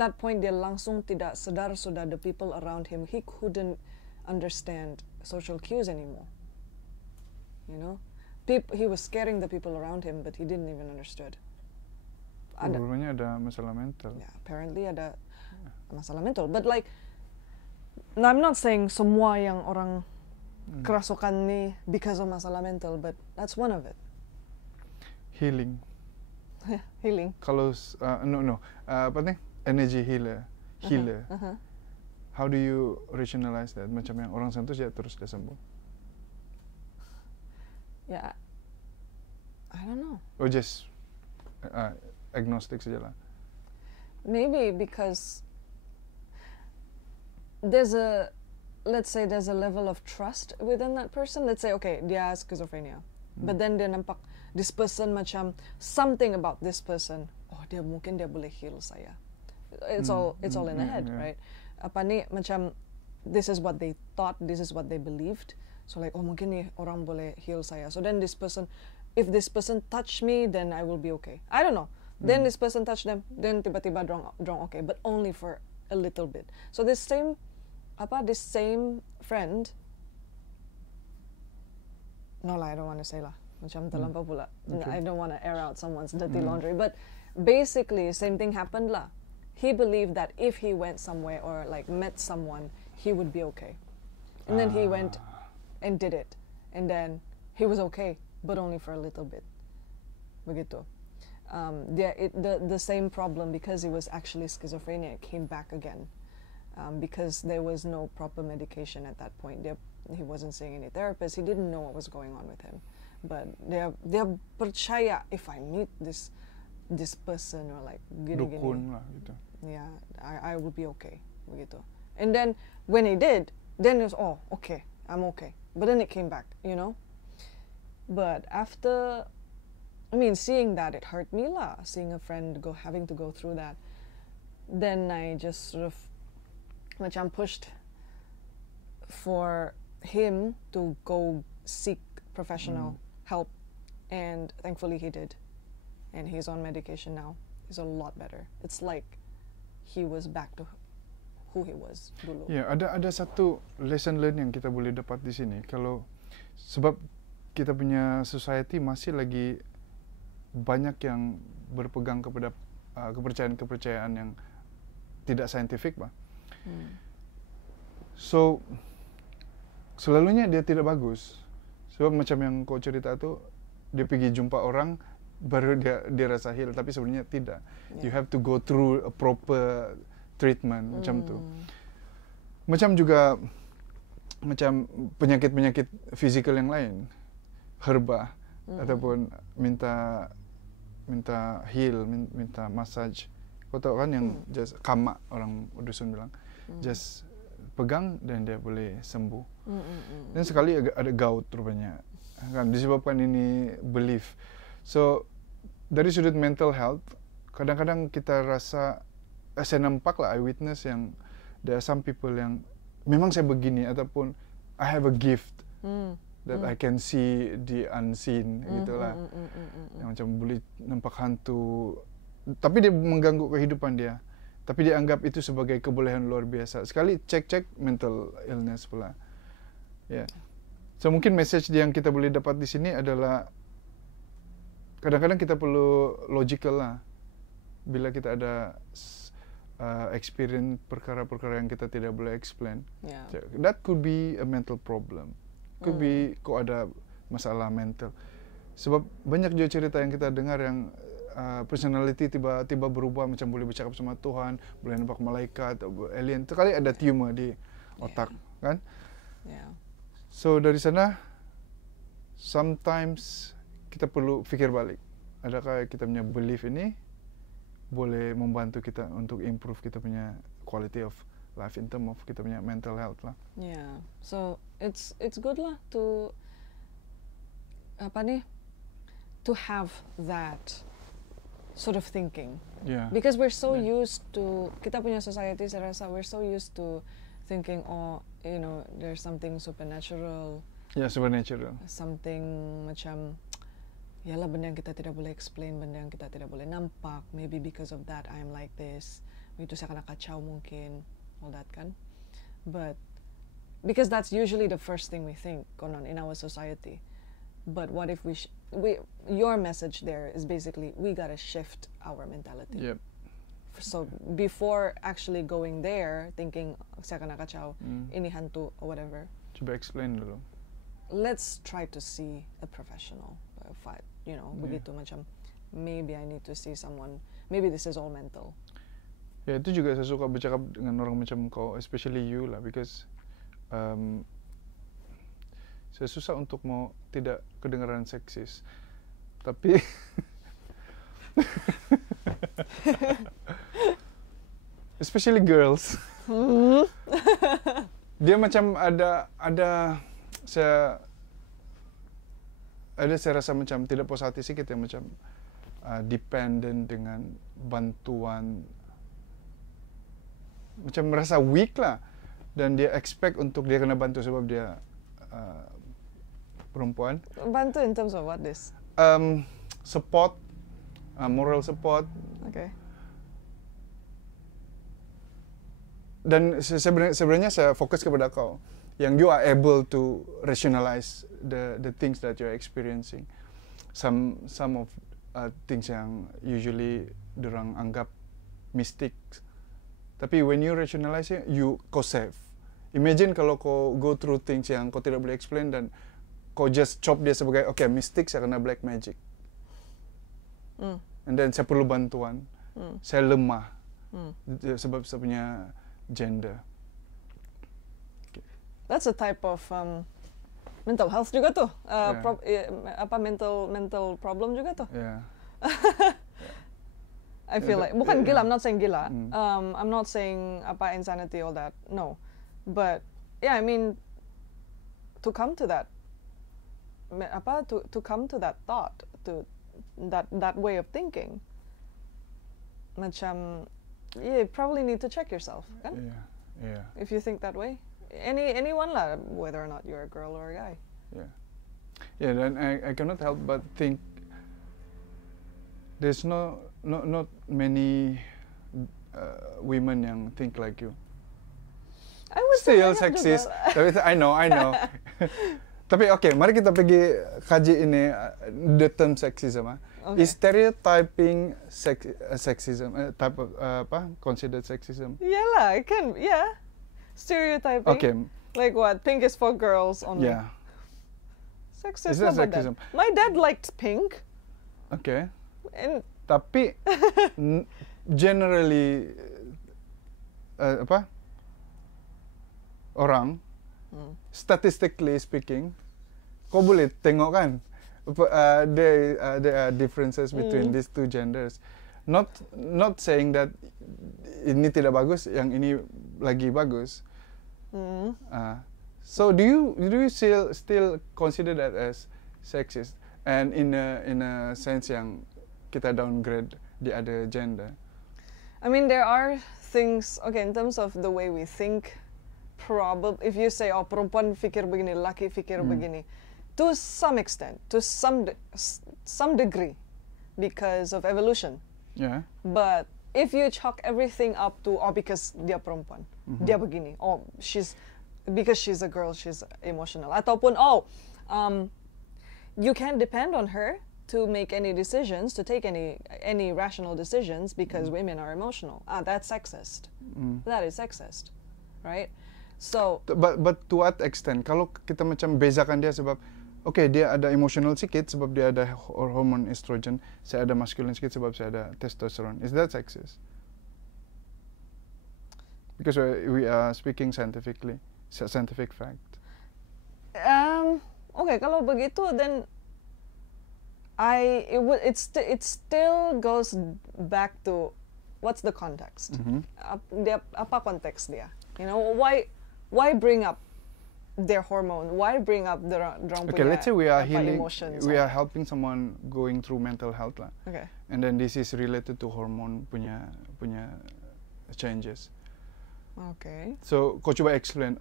that point dia langsung tidak sedar sudah the people around him. He couldn't understand social cues anymore. You know, he was scaring the people around him, but he didn't even understood. Rupanya ada masalah mental. Yeah, apparently ada masalah mental. But like, I'm not saying semua yang orang kerasukan ni because of masalah mental, but that's one of it. Healing. Healing. Kalau apa nih? Energy healer. How do you rationalize that? Macam yang orang sentuh dia terus dia sembuh. Yeah, I don't know. Or just agnostic saja lah. Maybe because let's say there's a level of trust within that person. Let's say, okay, dia schizophrenia. But then dia nampak this person macam something about this person. Oh, mungkin dia boleh heal saya. it's all in the head, right? Apa nih macam this is what they thought, this is what they believed. So like, oh mungkin nih orang boleh heal saya. So then if this person touch me, then I will be okay. I don't know. Then this person touch them, then tiba-tiba drong okay, but only for a little bit. So this same friend, no lah, I don't want to say lah. Macam terlampau pula. Okay. I don't want to air out someone's dirty laundry, but basically same thing happened lah. He believed that if he went somewhere or like met someone, he would be okay. And then he went and did it. And then he was okay, but only for a little bit. Begitu. The same problem, because he was actually schizophrenic, came back again. Because there was no proper medication at that point. He wasn't seeing any therapist. He didn't know what was going on with him. But they're percaya if I meet this person or like gini-gini. Dukun lah gitu. Yeah, I will be okay. Begitu. And then when he did, then it was, oh, okay, I'm okay. But then it came back, you know? But after, I mean, seeing that, it hurt me lah. Seeing a friend having to go through that. Then I just sort of, macam pushed for him to go seek professional help. And thankfully he did. And he's on medication now. He's a lot better. It's like he was back to who he was dulu. Ya, ada satu lesson learn yang kita boleh dapat di sini. Kalau sebab kita punya society masih lagi banyak yang berpegang kepada kepercayaan-kepercayaan yang tidak saintifik, Pak. So selalunya dia tidak bagus. Sebab macam yang kau cerita tuh, dia pergi jumpa orang baru dia rasa heal, tapi sebenarnya tidak. You have to go through a proper treatment macam tu. Macam juga macam penyakit-penyakit fizikal yang lain, herba ataupun minta heal, minta massage. Kau tahu kan yang just kama, orang dusun bilang, just pegang dan dia boleh sembuh. Dan sekali ada gout rupanya, kan disebabkan ini belief. So dari sudut mental health, kadang-kadang kita rasa, saya nampak lah eyewitness yang there are some people yang memang saya begini, ataupun I have a gift that I can see the unseen gitulah, yang macam boleh nampak hantu, tapi dia mengganggu kehidupan dia, tapi dia anggap itu sebagai kebolehan luar biasa. Sekali cek mental illness pula. Ya, yeah. So mungkin message yang kita boleh dapat di sini adalah kadang-kadang kita perlu logical lah bila kita ada experience perkara-perkara yang kita tidak boleh explain. Yeah. That could be a mental problem. Could be kok ada masalah mental. Sebab banyak juga cerita yang kita dengar yang personality tiba-tiba berubah, macam boleh bercakap sama Tuhan, boleh nampak malaikat, alien. Sekali ada tumor di otak, kan? Yeah. So dari sana, sometimes kita perlu fikir balik. Adakah kita punya belief ini boleh membantu kita untuk improve kita punya quality of life in term of kita punya mental health lah. Yeah. So it's good lah to to have that sort of thinking. Yeah. Because we're so used to, kita punya society, saya rasa we're so used to thinking, oh, you know, there's something supernatural. Ya, supernatural. Something macam, yalah benda yang kita tidak boleh explain, benda yang kita tidak boleh nampak. Maybe because of that I'm like this. Itu saya kena kacau mungkin, all that kan. But because that's usually the first thing we think konon in our society. But what if your message there is basically we gotta shift our mentality. Yep. So before actually going there, thinking saya kena kacau, ini hantu or whatever. Coba explain dulu. Let's try to see a professional. You know, begitu macam maybe I need to see someone. Maybe this is all mental. Ya, itu juga saya suka bercakap dengan orang macam kau, especially you lah, because saya susah untuk mau tidak kedengaran seksis, tapi especially girls. Dia macam ada saya rasa macam tidak puas hati sedikit, yang macam dependent dengan bantuan macam merasa weak lah, dan dia expect untuk dia kena bantu sebab dia perempuan. Bantu in terms of what this? Support, moral support. Okay. Dan sebenarnya saya fokus kepada kau, yang you are able to rationalize the things that you are experiencing. Some of things yang usually dorang anggap mistakes. Tapi when you rationalize it, kau save. Imagine kalau kau go through things yang kau tidak boleh explain dan kau just chop dia sebagai okay, mistakes, saya kena black magic. And then saya perlu bantuan. Saya lemah. Sebab saya punya gender. Okay. That's a type of mental health juga tuh. Mental problem juga tuh. Yeah. I feel like bukan gila. I'm not saying gila. I'm not saying insanity all that. No, but yeah, I mean to come to that to come to that thought, to that way of thinking. Macam you probably need to check yourself, kan? Yeah. If you think that way, anyone lah, whether or not you're a girl or a guy. Yeah. Then I cannot help but think there's not many women yang think like you. I would still sexist. I know. Tapi okay, mari kita pergi kaji ini the term sexism. Okay. Is stereotyping sexism type of considered sexism? Yeah lah, it can. Yeah, stereotyping. Okay. Like what? Pink is for girls only. Yeah. Sexism. Is that sexism? My dad liked pink. Okay. And tapi generally orang statistically speaking, kau boleh tengok kan, there are differences between these two genders. Not saying that ini tidak bagus, yang ini lagi bagus. So do you still consider that as sexist? And in a sense yang kita downgrade the other gender. I mean, there are things, okay, in terms of the way we think, probably if you say, oh, perempuan fikir begini, laki fikir begini, to some extent, to some degree, because of evolution. Yeah. But if you chalk everything up to, oh, because dia perempuan, dia begini, oh, because she's a girl, she's emotional, ataupun you can't depend on her to make any decisions, to take any rational decisions because women are emotional. That's sexist. That is sexist, right? So. But to what extent? Kalau kita macam bezakan dia sebab, okay, dia ada emotional sikit sebab dia ada hormon estrogen, saya ada masculine sikit sebab saya ada testosterone. Is that sexist? Because we are speaking scientifically, scientific fact. Okay, kalau begitu, then it still goes back to what's the context. Apa konteks dia? You know, why bring up their hormone? Why bring up their okay, let's say we are healing, emotions? We are helping someone going through mental health lah. Okay. And then this is related to hormone punya changes. Okay. So kau coba explain.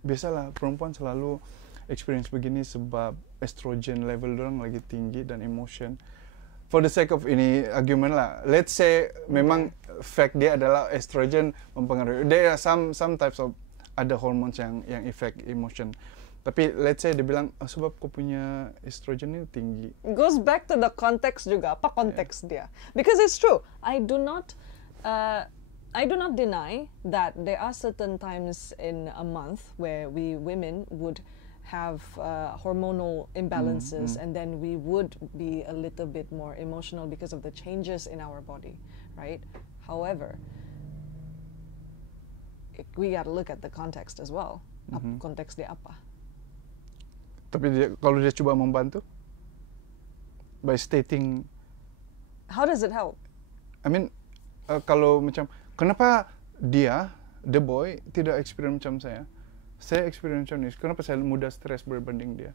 Biasalah perempuan selalu experience begini sebab estrogen level dorang lagi tinggi dan emotion. For the sake of ini argument lah, let's say memang fact dia adalah estrogen mempengaruhi. There are some types of ada hormones yang affect emotion. Tapi let's say dia bilang sebab kau punya estrogen ni tinggi. Goes back to the context juga. Apa konteks dia? Because it's true. I do not deny that there are certain times in a month where we women would have hormonal imbalances, and then we would be a little bit more emotional because of the changes in our body, right? However, we got to look at the context as well. Konteks dia apa? Tapi kalau dia coba membantu by stating, how does it help? I mean, kalau macam kenapa dia, the boy, tidak experience macam saya? Saya experience macam ni. Kenapa saya mudah stres berbanding dia?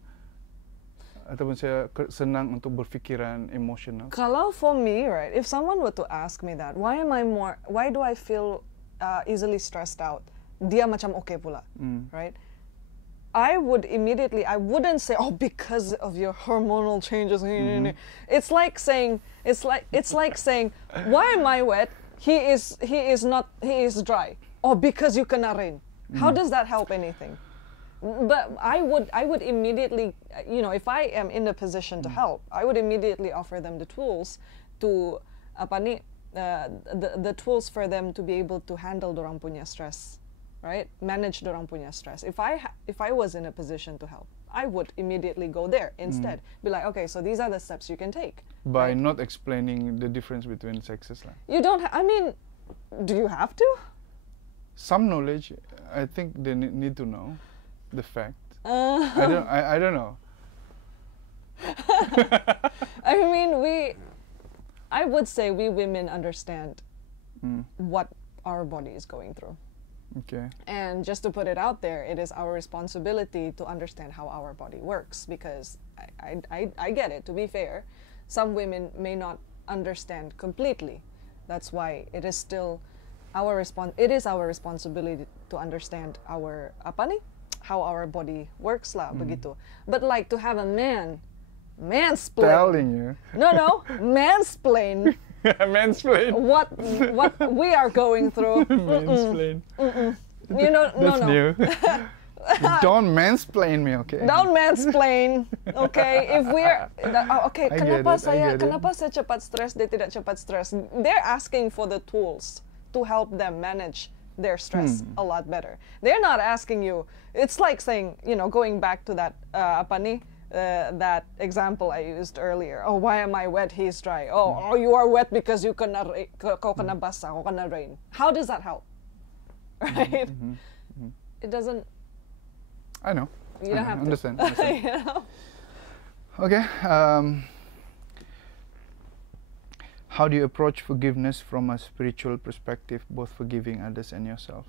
Ataupun saya senang untuk berfikiran emosional. Kalau for me, right, if someone were to ask me that, why do I feel easily stressed out, dia macam okay pula, right? I wouldn't say, oh, because of your hormonal changes. It's like saying, why am I wet? He is dry. Oh, because you kena rain. How does that help anything? But I would immediately, if I am in a position to help, I would immediately offer them the tools to the tools for them to be able to handle dorang punya stress, right? Manage dorang punya stress. If I was in a position to help, I would immediately go there instead. Be like, okay, so these are the steps you can take. By right? not explaining the difference between sexes. You don't, I mean, do you have to? Some knowledge, I think they need to know the fact. I don't know. I mean, I would say we women understand what our body is going through. Okay. And just to put it out there, it is our responsibility to understand how our body works, because I get it, to be fair. Some women may not understand completely. That's why it is still our responsibility to understand our how our body works lah, begitu. But like to have a mansplain. Telling you. No, mansplain. Mansplain. What we are going through. Mansplain. You know, That's no. new. Don't mansplain me, okay? Don't mansplain, okay? If we're okay, kenapa saya cepat stres, dia tidak cepat stres? They're asking for the tools to help them manage their stress a lot better. They're not asking you. It's like saying, going back to that that example I used earlier. Oh, why am I wet? He's dry. Oh, you are wet because you kena basah, kau kena rain. How does that help? Right? It doesn't. I know. You don't have to understand. you know? Okay. How do you approach forgiveness from a spiritual perspective, both forgiving others and yourself?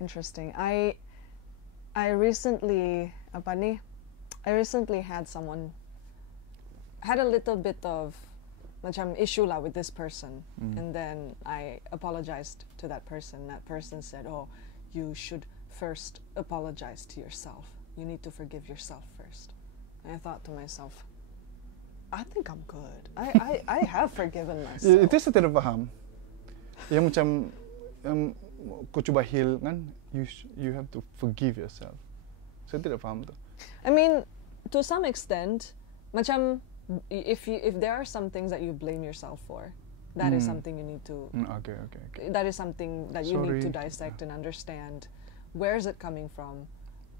Interesting. I recently had a little bit of macam issue lah with this person, and then I apologized to that person. That person said, "Oh, you should first apologize to yourself. You need to forgive yourself first." And I thought to myself, I think I'm good. I have forgiven myself. Itu saya tidak paham. Yang macam kau cuba heal kan, you have to forgive yourself. Saya tidak paham tu. I mean, to some extent, macam if there are some things that you blame yourself for, that is something you need to. Okay. That is something that you need to dissect and understand. Where is it coming from?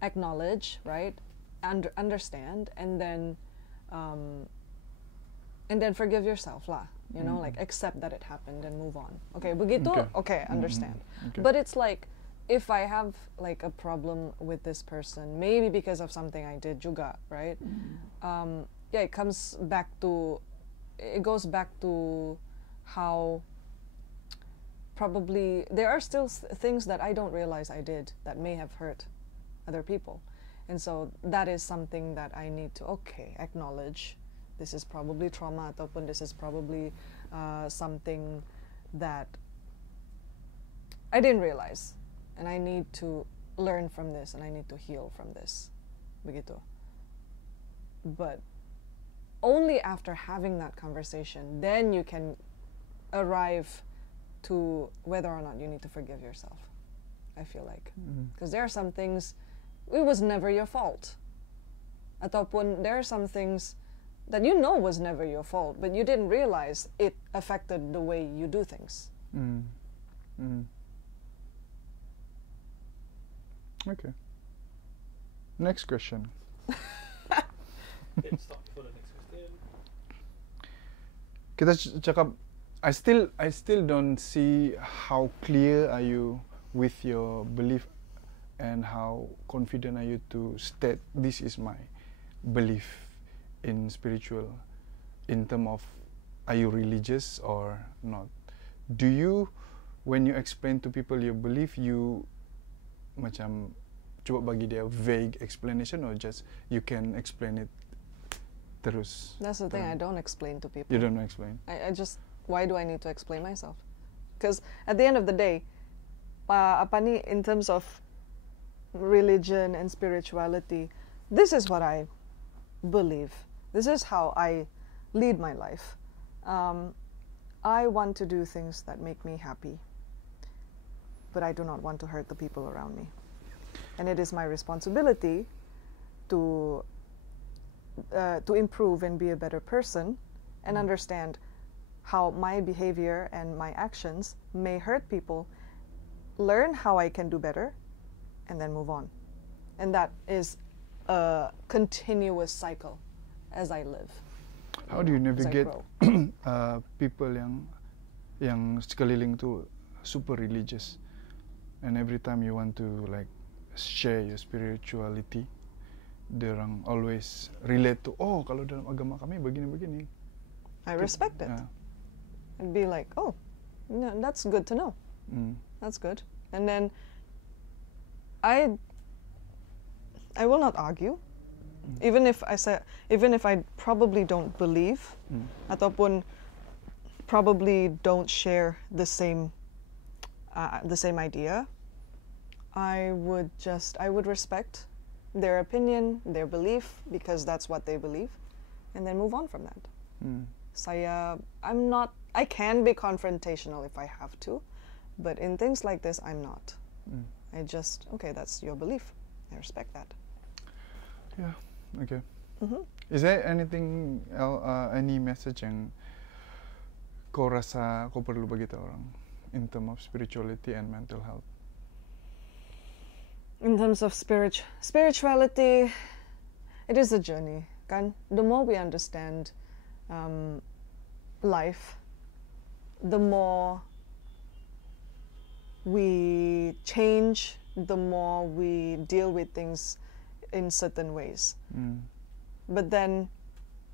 Acknowledge, right? Understand, and then forgive yourself lah. Like accept that it happened and move on. Okay, begitu. Okay, understand. Okay. But it's like, if I have like a problem with this person, maybe because of something I did juga, right? It goes back to how probably there are still things that I don't realize I did that may have hurt other people. And so that is something that I need to acknowledge. This is probably trauma, ataupun this is probably something that I didn't realize, and I need to learn from this, and I need to heal from this. Begitu. But only after having that conversation, then you can arrive to whether or not you need to forgive yourself. I feel like. Because there are some things, it was never your fault. Ataupun there are some things that was never your fault, but you didn't realize it affected the way you do things. Okay. Next question. Let's start for the next question. Kita cakap, I still don't see how clear are you with your belief and how confident are you to state this is my belief in spiritual, in terms of are you religious or not? Do you, when you explain to people your belief, you macam cuba bagi dia vague explanation, or just you can explain it terus. That's the thing, I don't explain to people. You don't explain? I just, why do I need to explain myself? Because at the end of the day, apa nih, in terms of religion and spirituality, this is what I believe. This is how I lead my life. I want to do things that make me happy, but I do not want to hurt the people around me. And it is my responsibility to improve and be a better person and understand how my behavior and my actions may hurt people, learn how I can do better, and then move on. And that is a continuous cycle as I live. How do you navigate people yang sekeliling tuh super religious, and every time you want to like share your spirituality, orang always relate to, oh kalau dalam agama kami begini-begini. I respect it. And be like, oh, yeah, that's good to know. That's good. And then I will not argue, even if I probably don't believe, ataupun probably don't share the same idea. I would respect their opinion, their belief, because that's what they believe, and then move on from that. I can be confrontational if I have to, but in things like this, I'm not. I just, okay, that's your belief. I respect that. Yeah, okay. Is there anything any message yang kau rasa kau perlu bagi tahu orang in terms of spirituality and mental health? In terms of spirituality, it is a journey, kan? The more we understand life, the more we change, the more we deal with things in certain ways. But then,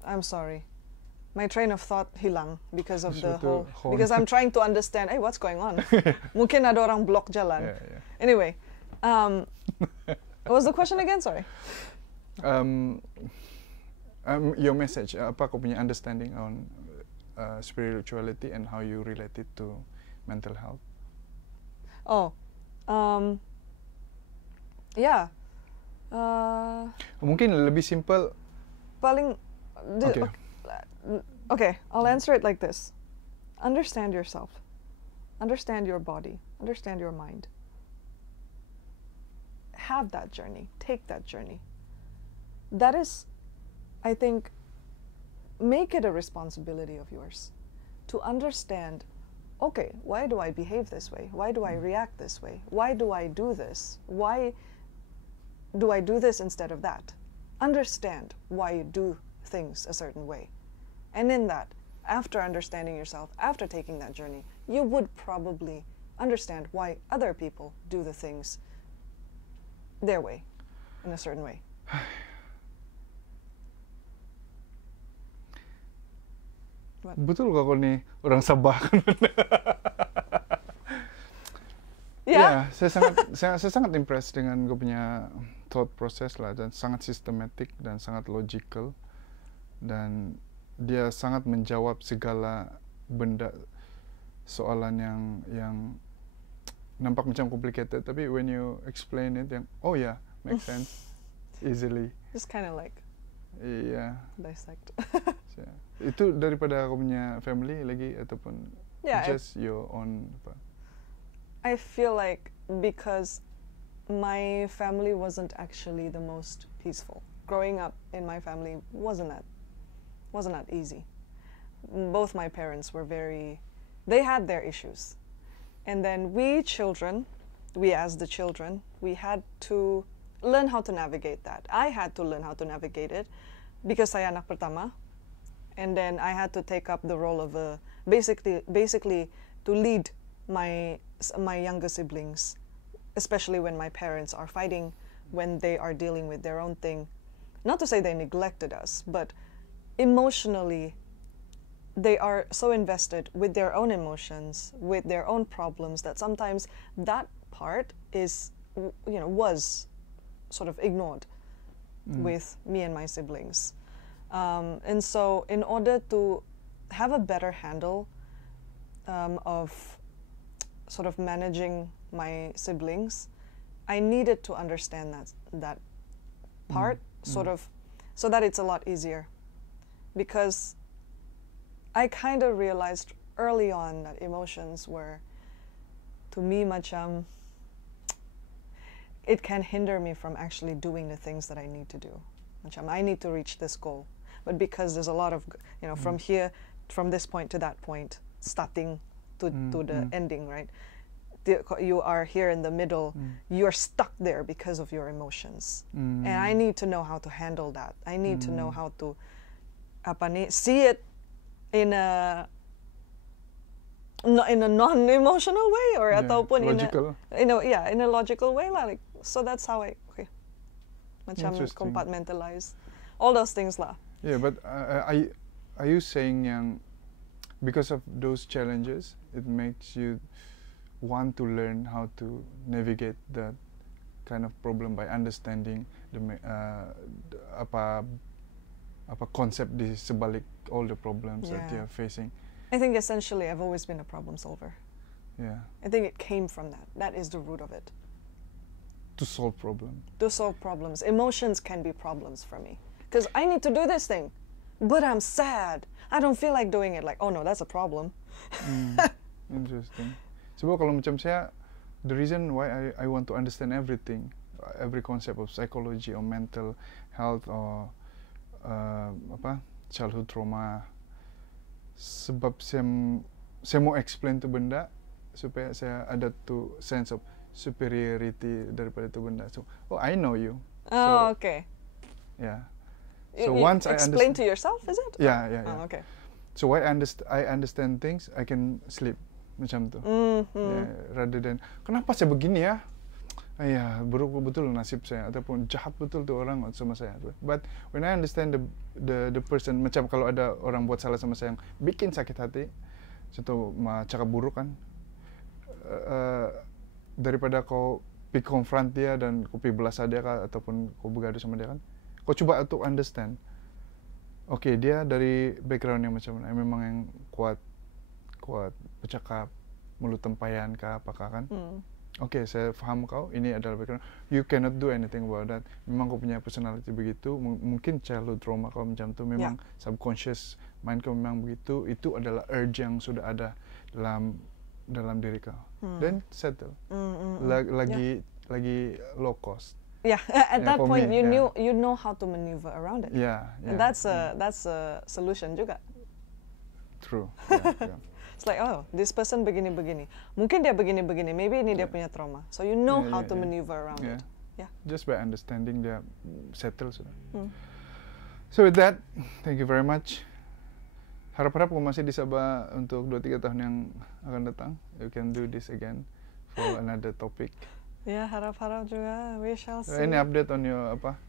I'm sorry, my train of thought hilang because of the whole, because I'm trying to understand, hey, what's going on? Mungkin ada orang block jalan. Yeah. Anyway, what was the question again? Sorry. Your message, apa kau punya understanding on spirituality and how you relate it to mental health? Oh, yeah. Mungkin lebih simple. Okay, I'll answer it like this. Understand yourself. Understand your body. Understand your mind. Have that journey. Take that journey. That is, I think, make it a responsibility of yours to understand, okay, why do I behave this way? Why do I react this way? Why do I do this? Why do I do this instead of that? Understand why you do things a certain way. And in that, after understanding yourself, after taking that journey, you would probably understand why other people do the things their way, in a certain way. What? Betul kau nih orang Sabah kan? Yeah. Saya sangat impressed dengan kau punya thought process lah, dan sangat systematic dan sangat logical, dan dia sangat menjawab segala benda soalan yang nampak macam complicated, tapi when you explain it yang oh yeah, makes sense easily. Just kind of like dissect. Itu daripada kau punya family lagi ataupun just your own apa? I feel like because my family wasn't actually the most peaceful. Growing up in my family wasn't that easy. Both my parents were they had their issues. And then we as the children, we had to learn how to navigate that. I had to learn how to navigate it because saya anak pertama. And then I had to take up the role of basically to lead my younger siblings, especially when my parents are fighting, when they are dealing with their own thing. Not to say they neglected us, but emotionally, they are so invested with their own emotions, with their own problems, that sometimes that part was sort of ignored with me and my siblings. And so in order to have a better handle of sort of managing my siblings, I needed to understand that part sort of, so that it's a lot easier. Because I kind of realized early on that emotions were, to me, macam, it can hinder me from actually doing the things that I need to do. Macam, I need to reach this goal. But because there's a lot of, from here, from this point to that point, starting to the ending, right? You are here in the middle, you're stuck there because of your emotions. And I need to know how to handle that. I need to know how to see it in a non-emotional way, or ataupun logical. in a logical way lah. Like, so that's how I macam compartmentalize all those things lah. Yeah, but are you saying because of those challenges, it makes you want to learn how to navigate that kind of problem by understanding apa konsep di sebalik all the problems that you're facing? I think essentially I've always been a problem solver. Yeah. I think it came from that. That is the root of it. To solve problems. To solve problems. Emotions can be problems for me. Because I need to do this thing, but I'm sad. I don't feel like doing it. Like, oh no, that's a problem. Interesting. Sebab kalau macam saya, the reason why I want to understand everything, every concept of psychology or mental health or childhood trauma, sebab saya mau explain tu benda supaya saya ada tu sense of superiority daripada tu benda. So, I know you. Oh, okay. Yeah. So once I explain to yourself, is it? Yeah. Oh, okay. So I understand things, I can sleep macam tu. Yeah, rather than kenapa saya begini ya? Ya, buruk betul nasib saya ataupun jahat betul tu orang sama saya. But when I understand the person, macam kalau ada orang buat salah sama saya yang bikin sakit hati, contoh cakap buruk kan, daripada kau pergi confront dia dan kau pergi belasah dia kah, ataupun kau bergaduh sama dia kan, kau cuba untuk understand. Okay, dia dari background yang macam mana? Memang yang kuat bercakap, mulut tempayan kah, apakah kan? Okay, saya faham kau, ini adalah background. You cannot do anything about that. Memang kau punya personality begitu, mungkin childhood trauma kau macam tu, memang subconscious mind kau memang begitu. Itu adalah urge yang sudah ada dalam diri kau. Then settle. Lagi low cost. Yeah, at that point me, you know how to maneuver around it. Yeah. And that's a solution juga. True. Yeah. It's like, oh, this person begini-begini. Mungkin dia begini-begini. Maybe ini dia punya trauma. So you know how to maneuver around it. Yeah. Just by understanding, dia settle sudah. So with that, thank you very much. Harap-harap kau masih di Sabah untuk 2-3 tahun yang akan datang. You can do this again for another topic. Ya, harap-harap juga. We shall see. Any update on your apa?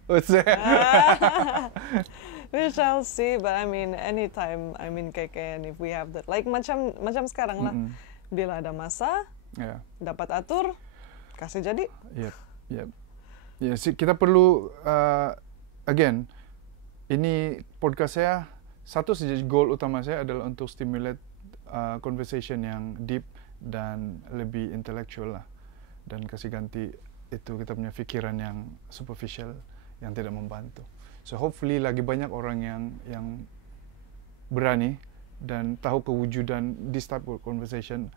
We shall see, but I mean anytime I'm in KK and if we have that, like macam sekarang lah. Bila ada masa, dapat atur, kasih jadi. Yep. Ya, kita perlu again, ini podcast saya, satu saja goal utama saya adalah untuk stimulate conversation yang deep dan lebih intellectual lah. Dan kasih ganti itu kita punya fikiran yang superficial yang tidak membantu. So hopefully lagi banyak orang yang berani dan tahu kewujudan this type of conversation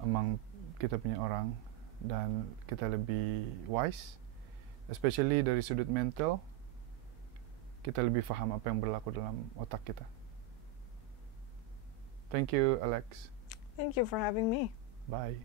among kita punya orang, dan kita lebih wise, especially dari sudut mental, kita lebih faham apa yang berlaku dalam otak kita. Thank you, Alex. Thank you for having me. Bye.